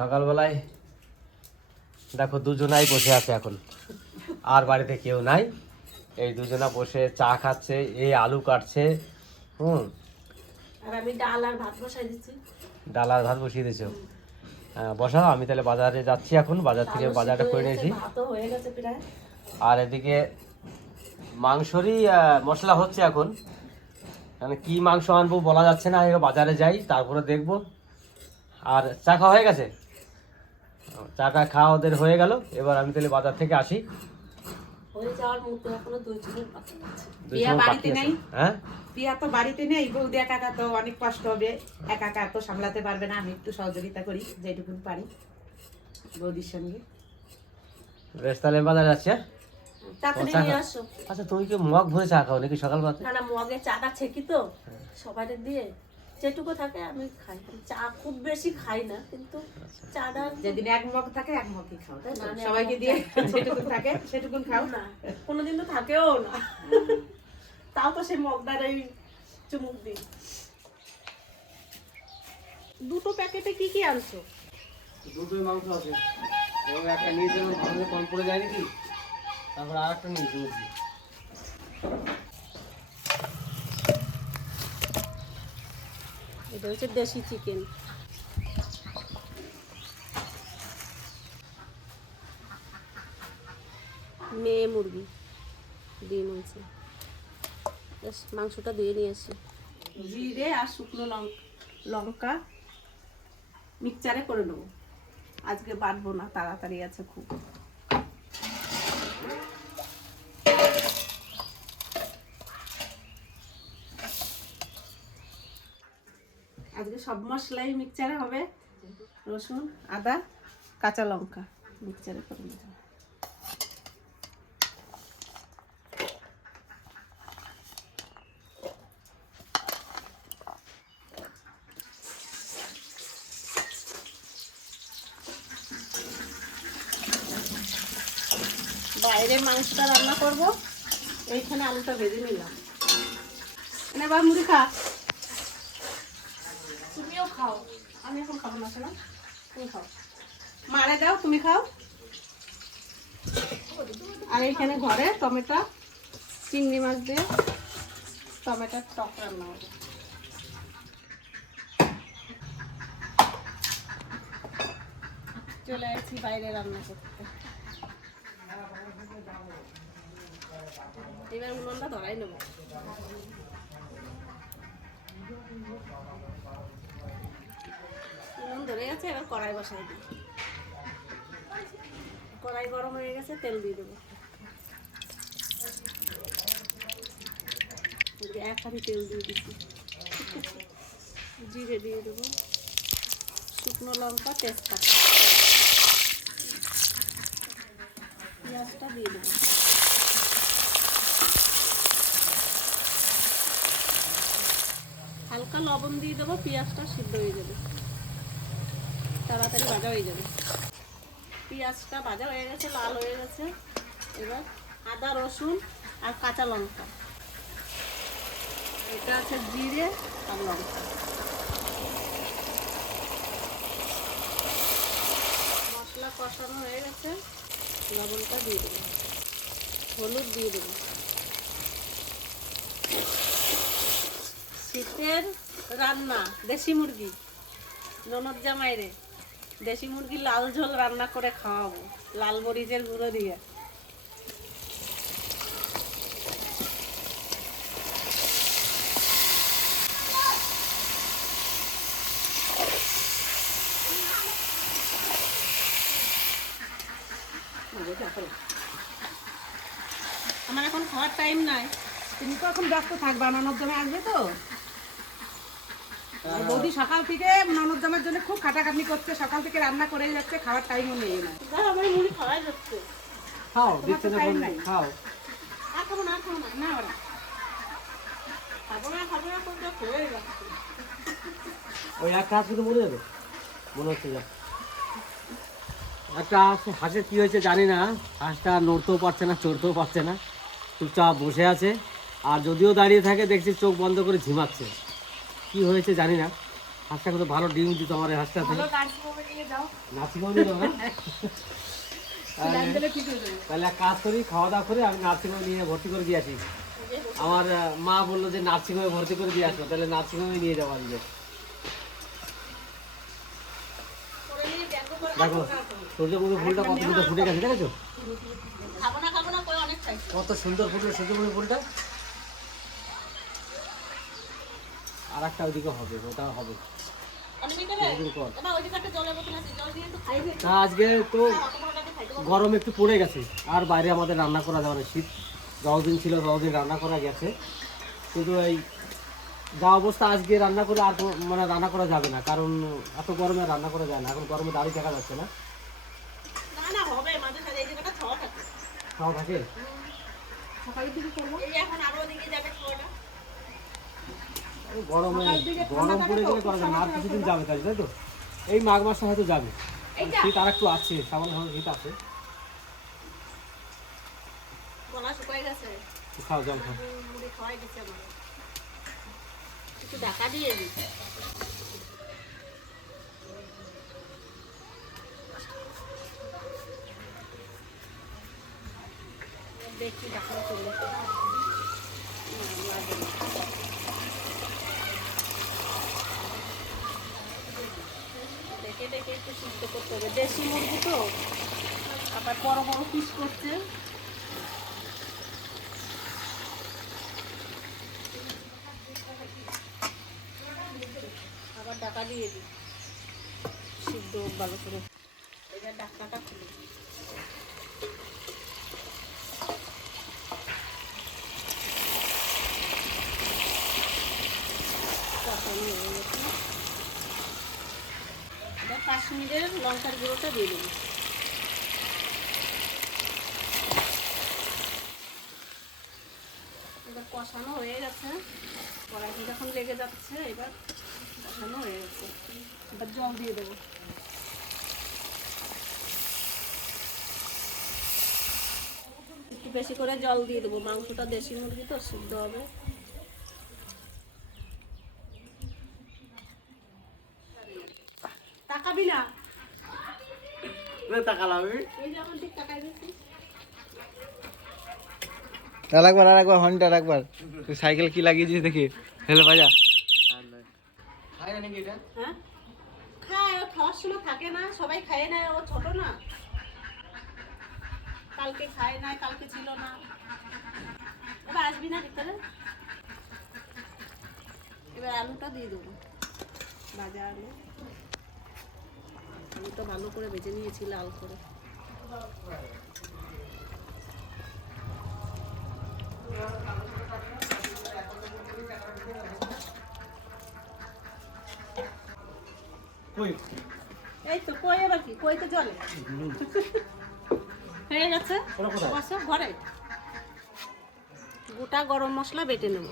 সকালবেলায় দেখো দুজনাই বসে আছে এখন। আর বাড়িতে কেউ নাই। এই দুজনা বসে চা খাচ্ছে এই আলু কাটছে হুম। আর আমি ডাল আর ভাত বসাই দিচ্ছি। ডাল আর ভাত বসিয়ে দিয়েছ? হ্যাঁ, বসাও আমি তাহলে বাজারে যাচ্ছি এখন। বাজার থেকে বাজারটা করে নিয়েছি। আর এদিকে মাংসরই মশলা হচ্ছে এখন। মানে কি মাংস আনব বলা যাচ্ছে না বাজারে যাই তারপরে দেখব। আর চা খাওয়া হয়ে গেছে? চাটা খাওয়া ওদের হয়ে গেল। এবার আমি তাহলে বাজার থেকে আসি। যাওয়ার মতো এখনও দুই চুলের পাতা আছে। দুই বিয়া সময় বাড়িতে নেই? পিয়া তো বাড়িতে নেই বৌদি একা একা তো অনেক কষ্ট হবে। একা একা তো সামলাতে পারবে না আমি একটু সহযোগিতা করি পারি বৌদির সঙ্গে। বেশ তাহলে বাজারে হ্যাঁ? আচ্ছা তুমি কি মগ ভরে চা খাও নাকি সকাল পাতে না না মগে চাটা ছেকি তো সবাইকে দিয়ে। যেটুকু থাকে আমি খাই। চা খুব বেশি খাই না কিন্তু চাটা যেদিন এক মগ থাকে এক মগই খাও। তাই না, না, সবাইকে দিয়ে মগ যেটুকুন থাকে সেটুকুন খাও। না কোনোদিন তো থাকেও না। তাও তো সেই মগদারাই চুমুক দিই। দুটো প্যাকেটে কি কি আনছো? দুটোই মাংস আছে। এবং একটা নিয়েছিলাম ভালো কম পড়ে যায় নাকি? তারপর আর একটা নিয়েছি এটা হচ্ছে দেশি চিকেন। মেয়ে মুরগি ডিম আছে মাংসটা দিয়ে নিয়ে জিরে আর শুকনো লঙ্কা লঙ্কা মিক্সচারে করে নেব। আজকে বাটবো না, তাড়াতাড়ি আছে খুব। সব মশলাই মিক্সচারে হবে। রসুন, আদা, কাঁচা লঙ্কা মিক্সচারে করে নিতে। বাইরে মাংসটা রান্না করব। এইখানে আলুটা ভেজে নিলাম। এনে বা মুড়ি খা তুমিও খাও আমি এখন খাব না তুমি খাও। মারে দাও, তুমি খাও। আর এইখানে ঘরে টমেটো, চিংড়ি মাছ দিয়ে টমেটোর টক রান্না হবে। চলে আসছি বাইরে রান্না করতে। এবার উনুনটা ধরাই নেব। উনুন ধরে গেছে, এবার কড়াই বসাই দিই। কড়াই গরম হয়ে গেছে, তেল দিয়ে দেবো। এক হাঁড়ি তেল দিয়ে দিচ্ছি। জিরে দিয়ে দেবো। শুকনো লঙ্কা, তেজপাতা। পেঁয়াজটা দিয়ে দেবো। হালকা লবণ দিয়ে দেবো, পেঁয়াজটা সিদ্ধ হয়ে যাবে। তাড়াতাড়ি ভাজা হয়ে যাবে। পেঁয়াজটা ভাজা হয়ে গেছে, লাল হয়ে গেছে। এবার আদা, রসুন আর কাঁচা লঙ্কা। এটা আছে জিরে আর লঙ্কা। মশলা কষানো হয়ে গেছে, লবণটা দিয়ে দেবো। হলুদ দিয়ে দেবো। শীতের রান্না, দেশি মুরগি, ননদ জামাইরে। দেশি মুরগি লাল ঝোল রান্না করে খাওয়াবো, লাল মরিচের গুঁড়ো দিয়ে। আমার এখন খাওয়ার টাইম নাই। তুমি তো এখন ব্যস্ত থাকবে ননদ জামাই আসবে তো? বৌদি সকাল থেকে ননদ জামার জন্য খুব খাটাখাটনি করছে সকাল থেকে রান্না করে যাচ্ছে খাওয়ার টাইমও নেই না দাও, আমার মুড়ি খাওয়াই যাচ্ছে। খাও দিচ্ছে তো time যখন নাই। খাও। আর খাব না খাব না না ওরা। খাব না খাব না করতে হয়ে যাচ্ছে। ওই একটা হাঁস কিন্তু মরে যাবে মনে হচ্ছে যা। একটা হাঁস হাঁসের কী হয়েছে জানি না হাঁসটা নড়তেও পারছে না চড়তেও পারছে না চুপচাপ বসে আছে আর যদিও দাঁড়িয়ে থাকে দেখছি চোখ বন্ধ করে ঝিমাচ্ছে। কি হয়েছে জানি না। হাঁসটা কিন্তু ভালো ডিম দিত আমার হাঁসটা তাহলে এক কাজ করি খাওয়া দাওয়া করে আমি নার্সিংহোমে নিয়ে ভর্তি করে দিয়ে আসি। আমার মা বলল যে নার্সিংহোমে ভর্তি করে দিয়ে আসব তাহলে নার্সিংহোমে নিয়ে যাব আজকে। দেখো সূর্যমুখী ফুলটা কত সুন্দর ফুটে গেছে দেখেছ? কত সুন্দর ফুটলো সূর্যমুখী ফুলটা। আর একটা ওইদিকে হবে ওটা হবে। আজকে তো পারব গরম একটু পড়ে গেছে আর বাইরে আমাদের রান্না করা যাবে না শীত যতদিন ছিল ততদিন রান্না করা গেছে। কিন্তু এই যা অবস্থা আজকে রান্না করে আর মানে রান্না করা যাবে না কারণ এত গরমে রান্না করা যায় না এখন গরমে দাঁড়িয়ে দেখা যাচ্ছে না। খাওয়া থাকে। সকালের দিকে করব এখন আরও ওদিকে যাবে গরমে গরম পড়ে গেলে করা যাবে না আর কিছুদিন যাবে তাই তাই তো? এই মাঘ মাসে হয়তো যাবে। শীত আর একটু আছে সামান্য সামান্য শীত আছে। খাও জল খাও। ঢাকা দিয়ে দেখি ঢাকা চলে দেখে একটু সিদ্ধ করতে হবে। দেশি মুরগি তো? আবার বড় বড় পিস করছে। আবার ডাকা দিয়ে দিই। সিদ্ধ ভালো করে। এবার ডাক্তারটা খুলে কষানো হয়ে গেছে। এবার কাশ্মীরের লঙ্কার গুঁড়োটা দিয়ে দেবো। এবার কষানো হয়ে গেছে। কড়াইতে যখন লেগে যাচ্ছে, এবার কষানো হয়ে গেছে। এবার জল দিয়ে দেবো। একটু বেশি করে জল দিয়ে দেবো। মাংসটা দেশি মুরগি তো, সিদ্ধ হবে তাকাবি না তাকালাম তাকাই দিচ্ছি আর একবার আর একবার হর্নটা আর একবার। তুই সাইকেল কি লাগিয়েছিস দেখি। হেলে বাজা খাই না নাকি এটা? হ্যাঁ? খায় ও খাওয়ার সময় থাকে না সবাই খায় না ও ছোট না। কালকে খায় না কালকে ছিল না। এবার আসবি না ভিতরে? এবার আলুটা দিয়ে দেবো। ভাজা আলু। আলুটা ভালো করে ভেজে নিয়েছি লাল করে। এই তো কই এবার কি? কই তো জলে? হয়ে গেছে? বসো ঘরে। গোটা গরম মশলা বেটে নেব।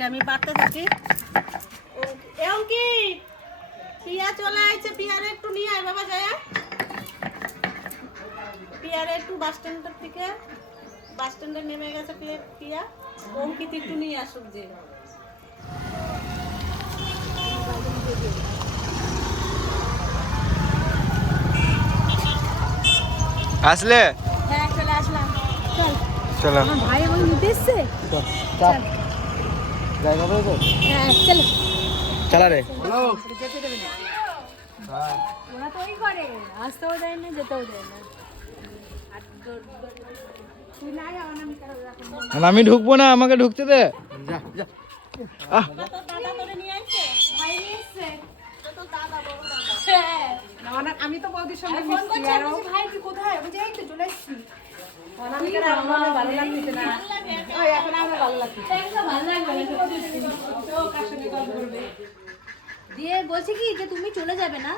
এটা আমি বাড়তে থাকি। এমন কি পিয়া চলে আইছে পিয়ারে একটু নিয়ে আয় বাবা যায়। পিয়ারে একটু বাস স্ট্যান্ডের থেকে বাস স্ট্যান্ডে নেমে গেছে পিয়া অঙ্কিত একটু নিয়ে আসুক যে। আসলে? হ্যাঁ চলে আসলাম। চল। চলো ভাই আমাকে নিতে এসছে চাপ জায়গা হ্যাঁ চলো। চালা রে। ওরা তো ওই করে আসতেও দেয় না যেতেও দেয় না। তুই না যাও না আমি আর আমি ঢুকবো না আমাকে ঢুকতে দে। যা যা। আহ। তোর দাদা তোরে নিয়ে আসছে ভাই নিয়ে এসছে। তোর দাদা বড় দাদা। হ্যাঁ না, আমি তো বৌদির সঙ্গে মিশছি করছে ভাই তুই কোথায়? তো চলে এসেছি। দিয়ে বলছে কি যে তুমি চলে যাবে না।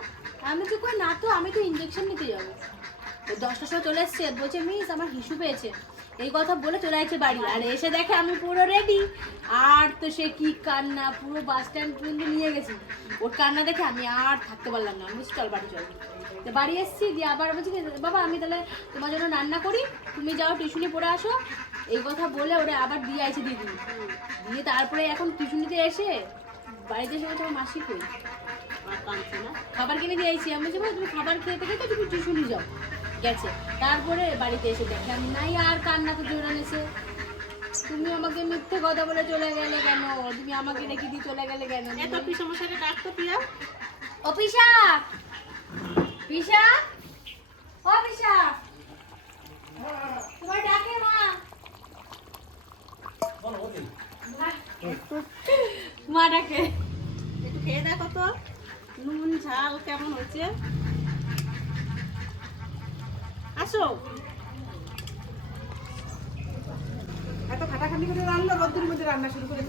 আমি তো কই, না তো, আমি তো ইঞ্জেকশন নিতে যাব। দশটার সময় চলে এসছে, বলছে, মিস, আমার হিসু পেয়েছে। এই কথা বলে চলে আসছে বাড়ি। আর এসে দেখে আমি পুরো রেডি আর তো সে কি কান্না, পুরো বাস স্ট্যান্ড পর্যন্ত নিয়ে গেছি। ওর কান্না দেখে আমি আর থাকতে পারলাম না। আমি চল বাড়ি চল। তো বাড়ি এসেছি, দিয়ে আবার বলছি, বাবা, আমি তাহলে তোমার জন্য রান্না করি। তুমি যাও টিউশনি পড়ে আসো। এই কথা বলে ওরা আবার দিয়ে আইছে দিদি। দিয়ে তারপরে এখন টিউশনিতে এসে বাড়িতে এসে আমার মাসি কই? খাবার কিনে দিয়ে দিয়েছি আমি বলছি তুমি খাবার খেতে খেতে তুমি টিউশনি যাও। গেছে। তারপরে বাড়িতে এসে দেখে আমি নাই আর কান্না তো জোরে এসে তুমি আমাকে মিথ্যে কথা বলে চলে গেলে কেন? তুমি আমাকে রেখে দিয়ে চলে গেলে কেন? এত পিসমশাকে ডাকতো পিয়া। ও পিসা! পিসা? ও পিসা! তোমার ডাকে মা। মা ডাকে। একটু খেয়ে দেখো তো। নুন ঝাল কেমন হচ্ছে আসো। এত খাটাখাটি করে রান্না রোদ্দুর মধ্যে রান্না শুরু করে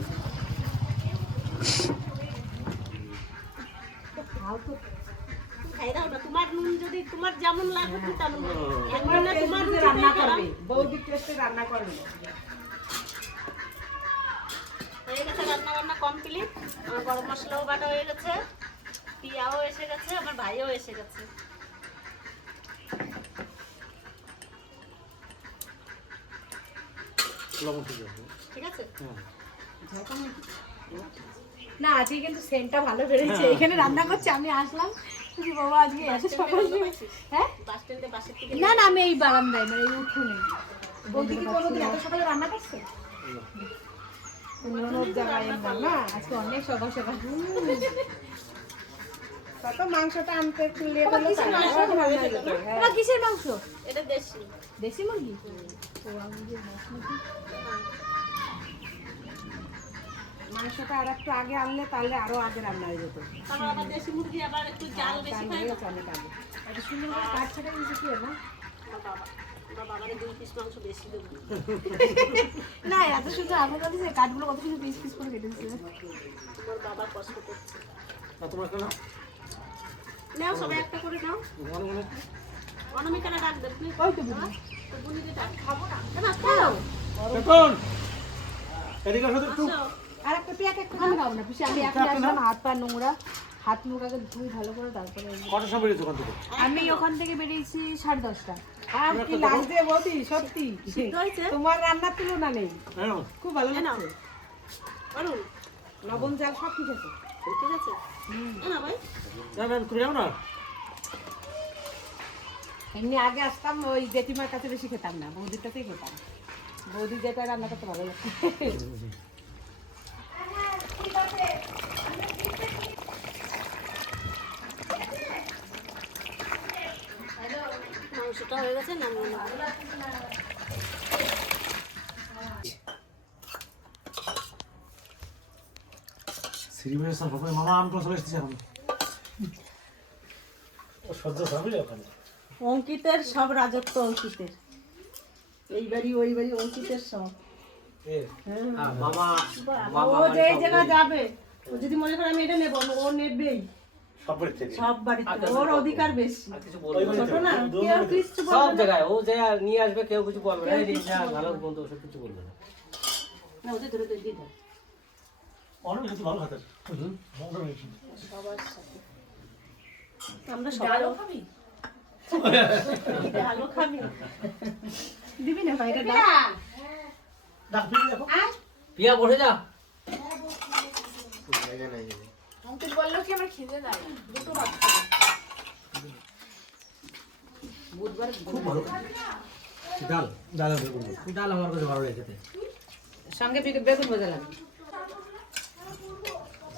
তোমার নুন যদি তোমার যেমন লাগবে তুমি তেমন করবে। না তোমার রান্না করবে টেস্টে রান্না করবে। হয়ে গেছে রান্না বান্না কমপ্লিট আমার গরম মশলাও বাটা হয়ে গেছে পিয়াও এসে গেছে আমার ভাইও এসে গেছে। ঠিক আছে? না আজকে কিন্তু সেন্টটা ভালো বেড়েছে। এখানে রান্না করছে আমি আসলাম। বাবা আজকে এত সকাল হ্যাঁ? বাস বাসের থেকে না না আমি এই বারান্দায় মানে এই উঠোনে। বৌদি কি কোনোদিন এত সকালে রান্না করছে? আজকে অনেক সকাল সকাল। কত মাংসটা আনতে হয়ে। হ্যাঁ। কিসের মাংস? এটা দেশি। দেশি মুরগি। মাংসটা আর একটু আগে আনলে তাহলে আরও আগে রান্না হয়ে যেত। আবার দেশি মুরগি আবার একটু জাল বেশি খায় না সুন্দর করে ছেড়ে কি না বাবা আমার পিস মাংস বেশি না এত সুন্দর আমার কাছে কাঠগুলো কত সুন্দর পিস পিস করে কেটেছে তোমার বাবা কষ্ট করছে। নাও সবাই একটা করে নাও। অনামিকারা তুমি ওই তো আমি খাব না পিসে আমি এখন আসলাম হাত পা নোংরা হাত মুখ আগে ধুই ভালো করে তারপরে কটার সময় বেরিয়েছো ওখান থেকে? আমি ওখান থেকে বেরিয়েছি সাড়ে দশটা আর কি দিয়ে বৌদি সত্যি তোমার রান্নার তুলনা নেই খুব ভালো লাগছে লবণ জাল সব ঠিক আছে। ঠিক আছে না ভাই তুমি যাও না। এমনি আগে আসতাম ওই জেঠিমার কাছে বেশি খেতাম না বৌদির কাছেই খেতাম। বৌদি যেটা রান্না করতে ভালো লাগছে মাংসটা হয়ে গেছে নামিয়ে নেব। শ্রীবেশ সবাই মামা আম এসেছে এখন। সহ্য হবে ওখানে অঙ্কিতের সব রাজত্ব অঙ্কিতের। এই বাড়ি ওই বাড়ি অঙ্কিতের সব মামা ও যে জায়গায় যাবে ও যদি মনে করে আমি এটা নেব ও নেবেই। সব বাড়ি থেকে। সব বাড়িতে ওর অধিকার বেশি। কিছু বলবে? না। ছোট না কেউ কিছু সব জায়গায় ও যে নিয়ে আসবে কেউ কিছু বলবে না। এই ভালো বলতো ওসব কিছু বলবে না। না ওদের ধরে ধরে দিয়ে দাও। অনেক কিছু ভালো খাতে সবার সাথে। আমরা সবাই খাবি? ভালো খাবি। দিবি না ভাই এটা পিয়া বসে যা। ডাল ডাল ডাল আমার কাছে ভালো সঙ্গে বেগুন ভাজা লাগে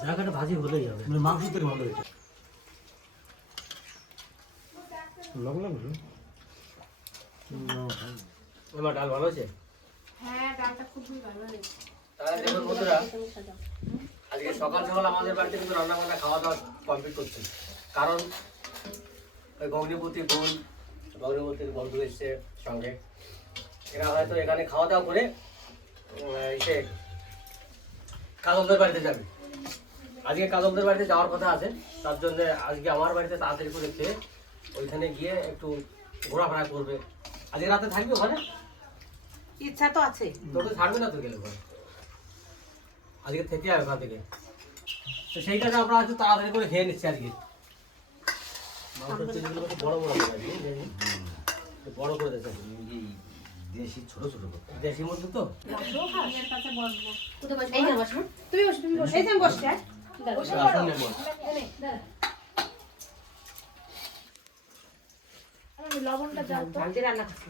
জায়গাটা ভাজি হলেই হবে। মানে মাংস ভালো হয়েছে। আমার ডাল ভালো হয়েছে হ্যাঁ ডালটা খুবই ভালো হয়েছে। তাহলে দেখুন বন্ধুরা আজকে সকাল সকাল আমাদের বাড়িতে কিন্তু রান্না বান্না খাওয়া দাওয়া কমপ্লিট করছে। কারণ ওই গৌরীপতির বোন গৌরীপতির বন্ধু এসছে সঙ্গে। এরা হয়তো এখানে খাওয়া দাওয়া করে এসে কাজলদের বাড়িতে যাবে। আজকে কাজলদের বাড়িতে যাওয়ার কথা আছে তার জন্য আজকে আমার বাড়িতে তাড়াতাড়ি করে খেয়ে ওইখানে গিয়ে একটু ঘোরাফেরা করবে। আজকে রাতে থাকবে ওখানে? ইচ্ছা তো আছে। তোকে ছাড়বে না তো গেলে পরে। আজকে থেকে যাবে ওখান থেকে। তো সেই কারণে আমরা একটু তাড়াতাড়ি করে খেয়ে নিচ্ছি আজকে। বড় বড়? বড় করে দিতে দেশি ছোট ছোট দেশি মুরগি তো? কোথায় বসবো? এই না বসবো। তুমি বসো। তুমি বসো এই যে আমি বসছি হ্যাঁ? আসুন নেব। লবণটা দাও তো। দিয়ে রান্না করছি।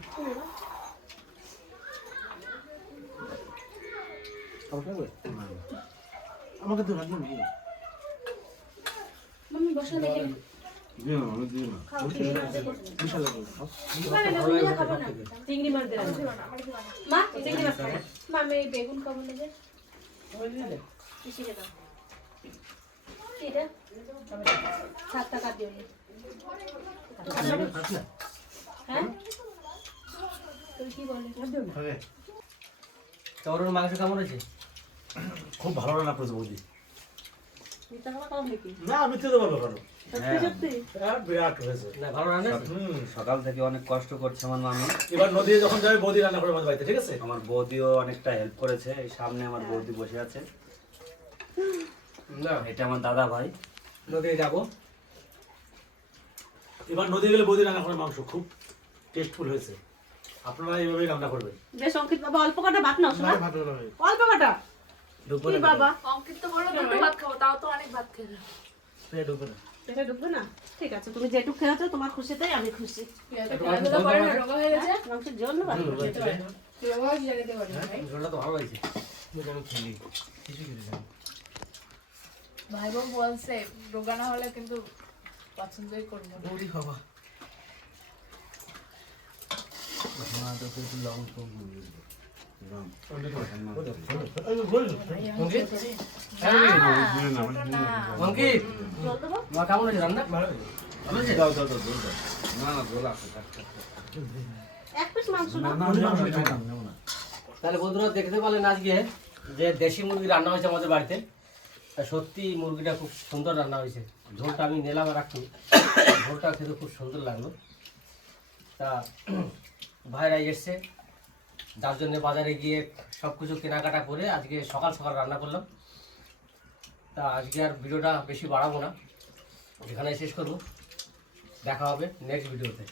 আমাকে তো রাখবেন মাম্মি বসো দেখে। দিয়ে না না। চিংড়ি মাছ দিয়ে মা চিংড়ি মাছ খাবে? মা আমি বেগুন খাব না যে। কিসে দাও এটা? সাত টাকা দিও নি। হ্যাঁ? তো ওর মাংস কেমন হয়েছে? খুব ভালো রান্না করেছে বৌদি। হ্যাঁ, বিরাট হয়েছে। না ভালো রান্না হয়েছে? হুম। সকাল থেকে অনেক কষ্ট করছে আমার মামি। এবার নদী যখন যাবে বৌদি রান্না করে আমাদের বাড়িতে ঠিক আছে? আমার বৌদিও অনেকটা হেল্প করেছে। এই সামনে আমার বৌদি বসে আছে। না। এটা আমার দাদা ভাই। নদী যাব। এবার নদী গেলে বৌদি রান্না করে মাংস খুব টেস্টফুল হয়েছে। আপনারা এইভাবেই রান্না করবেন। বেশ অঙ্কিত বাবা অল্প কটা ভাত নাও শোনা ভালো হবে অল্প কটা। দুপুরে কি বাবা? অঙ্কিত তো বলল দুটো ভাত খাব তাও তো অনেক ভাত খেয়ে পেট ঢুকবে না। পেটে ঢুকবে না? ঠিক আছে তুমি যেটুক খেয়েছো তোমার খুশিতেই আমি খুশি। মাংসের জল না ঝোলটা তো ভালো হয়েছে। ভাই বোন বলছে রোগা না হলে কিন্তু পছন্দই করব না। বৌদি খাবা অঙ্কিত মা কেমন হয়েছে রান্না ভালো হয়েছে দাও দাও দাও দাও না না গোলা এক পিস মাংস না তাহলে বন্ধুরা দেখতে পারলেন আজকে যে দেশি মুরগি রান্না হয়েছে আমাদের বাড়িতে তা সত্যি মুরগিটা খুব সুন্দর রান্না হয়েছে ঝোলটা আমি নিলাম আর একটু ঝোলটা খেতে খুব সুন্দর লাগল তা ভাইরা এসছে। যার জন্য বাজারে গিয়ে সব কিছু কেনাকাটা করে আজকে সকাল সকাল রান্না করলাম। তা আজকে আর ভিডিওটা বেশি বাড়াবো না। এখানে শেষ করব। দেখা হবে নেক্সট ভিডিওতে